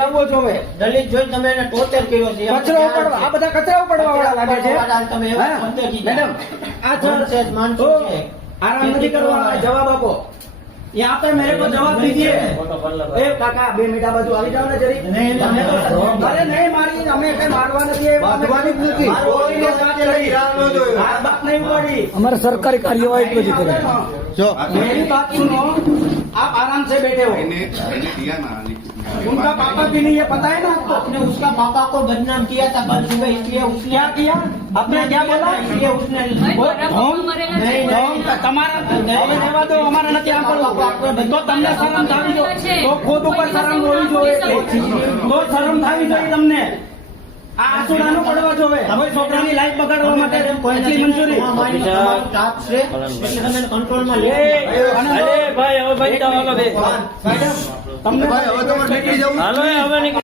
લાવવો જોવે. દલિત જોઈને તમે એને ટોર્ચર કર્યો છે. કચરો ઉપાડવા, આ બધા કચરા ઉપાડવા વાળા લાગે છે. તમે એવા હા. શબ્દ કીધા. મેડમ, આ માણસ જ માણસો છે. आराम नहीं करवाना, जवाब आपो. यहाँ पे मेरे को जवाब दीजिए. ए काका 2 मिनट बाजू આવી જાવ ને જરી. અરે નહીં મારી, અમે કઈ મારવા નથી આવ્યા. મારવાની જ નથી. આ બાત નહીં પડી. हमारे सरकारी कार्यवाही को जी करें जो मेरी बात सुनो, आप आराम से बैठे हो. उनका पापा भी नहीं है, पता है ना आपको. आपने उसका पापा को बदनाम किया था कल सुबह, इसलिए उसने क्या किया आपने, क्या बोला? इसलिए उसने તમારા હવે રહેવા દો, અમારે નથી આમ કરવું. તો તમને શરમ થવી જોઈએ, તો ખુદ ઉપર શરમ હોવી જોઈએ. તો શરમ થવી જોઈએ તમને. આ આસુડાનું પડવા જોવે. કોઈ છોકરાની લાઈફ બગાડવા માટે એટલી મંજૂરી. સ્ટાફ છે એટલે તમે કંટ્રોલમાં લે. अरे भाई अब भाई તમને हालो હવે